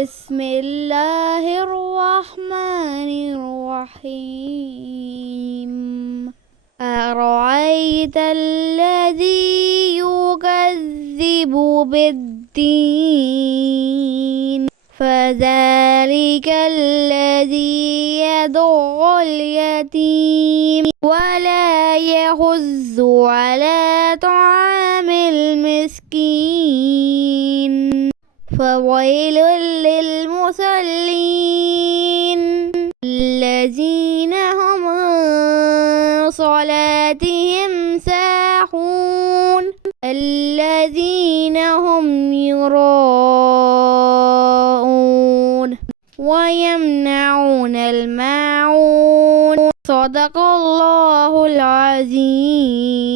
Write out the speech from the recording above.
بسم الله الرحمن الرحيم أرأيت الذي يكذب بالدين فذلك الذي يدع اليتيم ولا يحض على طعام المسكين فويل للمصلين الذين هم عن صلاتهم ساهون الذين هم يراءون ويمنعون الماعون صدق الله العظيم.